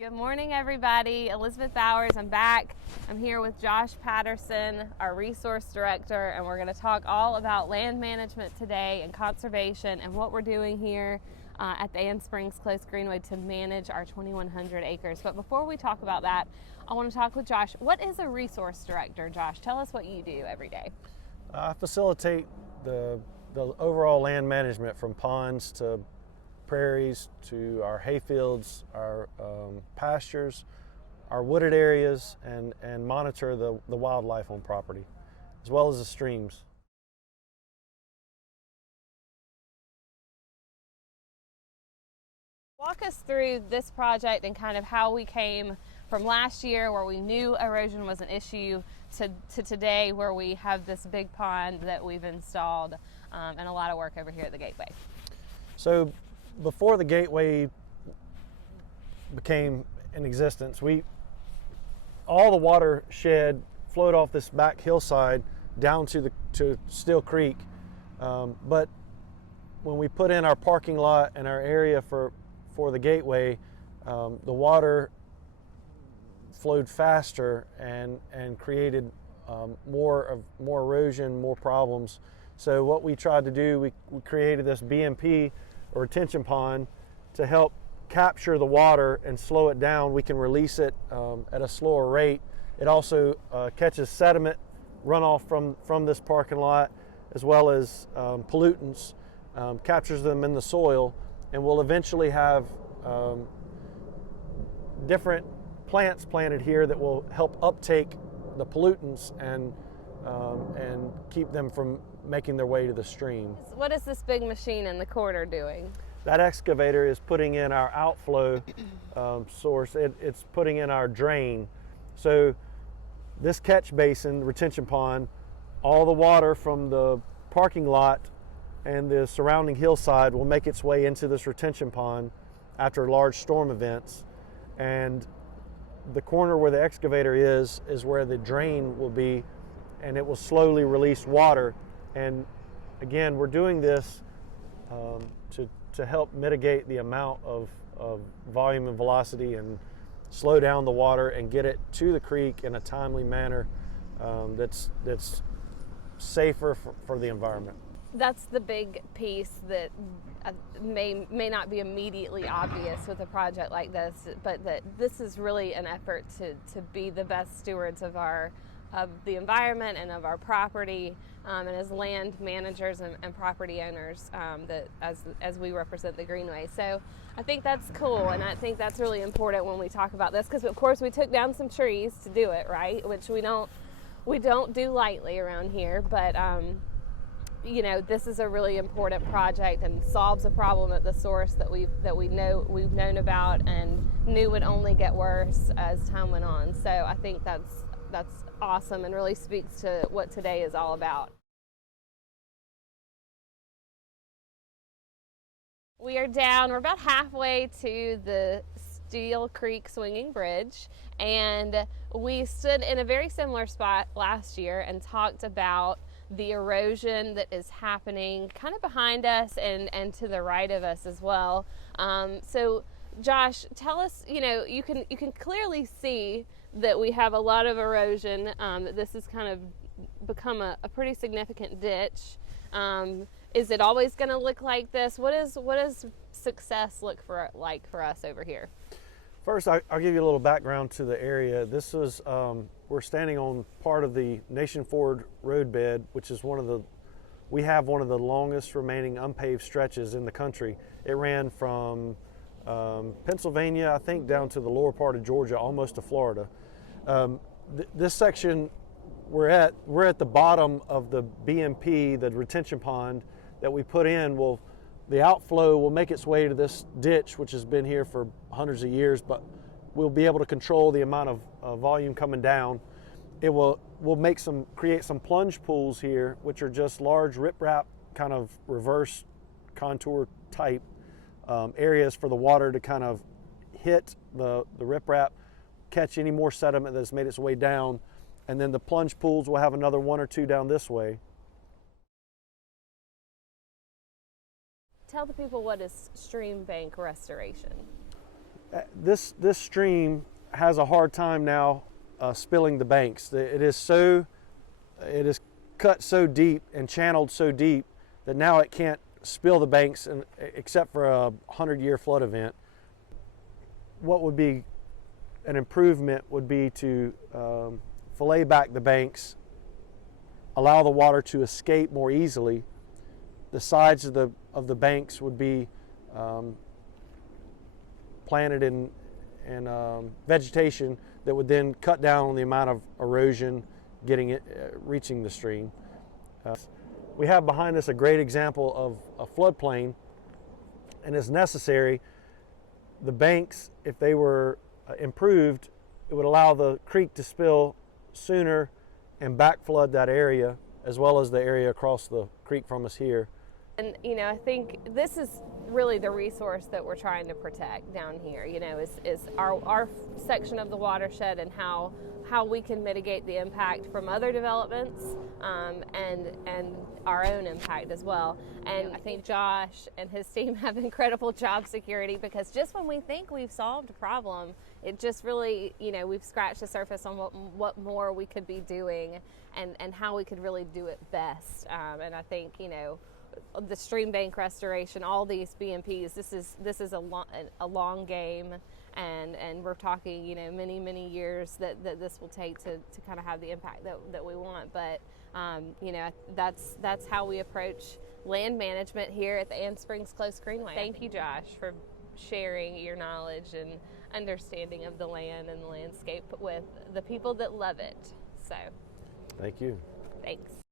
Good morning, everybody. Elizabeth Bowers. I'm back. I'm here with Josh Patterson, our resource director, and we're going to talk all about land management today and conservation and what we're doing here at the Ann Springs Close Greenway to manage our 2,100 acres. But before we talk about that, I want to talk with Josh. What is a resource director, Josh? Tell us what you do every day. I facilitate the overall land management from ponds to prairies to our hayfields, our pastures, our wooded areas, and monitor the wildlife on property, as well as the streams. Walk us through this project and kind of how we came from last year where we knew erosion was an issue to today where we have this big pond that we've installed and a lot of work over here at the Gateway. So before the Gateway became in existence, all the watershed flowed off this back hillside down to Steele Creek. But when we put in our parking lot and our area for the Gateway, the water flowed faster and created more erosion, more problems. So what we tried to do, we created this BMP, or retention pond, to help capture the water and slow it down. We can release it at a slower rate. It also catches sediment runoff from this parking lot, as well as pollutants, captures them in the soil, and we'll eventually have different plants planted here that will help uptake the pollutants and keep them from making their way to the stream. What is this big machine in the corner doing? That excavator is putting in our outflow source. It's putting in our drain. So this catch basin, retention pond, all the water from the parking lot and the surrounding hillside will make its way into this retention pond after large storm events. And the corner where the excavator is where the drain will be, and it will slowly release water. And again, we're doing this to help mitigate the amount of volume and velocity and slow down the water and get it to the creek in a timely manner that's safer for the environment. That's the big piece that may not be immediately obvious with a project like this, but that this is really an effort to be the best stewards of the environment and of our property, and as land managers and property owners, that as we represent the Greenway. So I think that's cool, and I think that's really important when we talk about this, because of course we took down some trees to do it, right? Which we don't do lightly around here, but you know, this is a really important project and solves a problem at the source that we've known about and knew would only get worse as time went on. So I think that's awesome and really speaks to what today is all about. We're about halfway to the Steele Creek swinging bridge, and we stood in a very similar spot last year and talked about the erosion that is happening kind of behind us and to the right of us as well. So Josh, tell us, you know, you can clearly see that we have a lot of erosion, that this has kind of become a pretty significant ditch. Is it always going to look like this? What does success look like for us over here? First, I'll give you a little background to the area. This is, we're standing on part of the Nation Ford roadbed, which is we have one of the longest remaining unpaved stretches in the country. It ran from Pennsylvania, I think, down to the lower part of Georgia, almost to Florida. This section, we're at the bottom of the BMP, the retention pond that we put in. The outflow will make its way to this ditch, which has been here for hundreds of years, but we'll be able to control the amount of volume coming down. We'll create some plunge pools here, which are just large riprap, kind of reverse contour type areas for the water to kind of hit the riprap, catch any more sediment that's made its way down, and then the plunge pools will have another one or two down this way. Tell the people what is stream bank restoration. This stream has a hard time now spilling the banks. It is cut so deep and channeled so deep that now it can't spill the banks except for a 100-year flood event. What would be an improvement would be to fillet back the banks, allow the water to escape more easily. The sides of the banks would be planted in vegetation that would then cut down on the amount of erosion reaching the stream. We have behind us a great example of a floodplain, and as necessary, the banks, if they were improved, it would allow the creek to spill sooner and back flood that area, as well as the area across the creek from us here. And I think this is really the resource that we're trying to protect down here. Is our section of the watershed, and how we can mitigate the impact from other developments, and our own impact as well. And I think Josh and his team have incredible job security, because just when we think we've solved a problem, it just really, we've scratched the surface on what more we could be doing, and how we could really do it best. And I think, the stream bank restoration, all these BMPs, this is a long game, and we're talking, many years that this will take to kind of have the impact that we want. But that's how we approach land management here at the Ann Springs Close Greenway. Thank you, Josh, for sharing your knowledge and understanding of the land and the landscape with the people that love it. So thank you. Thanks.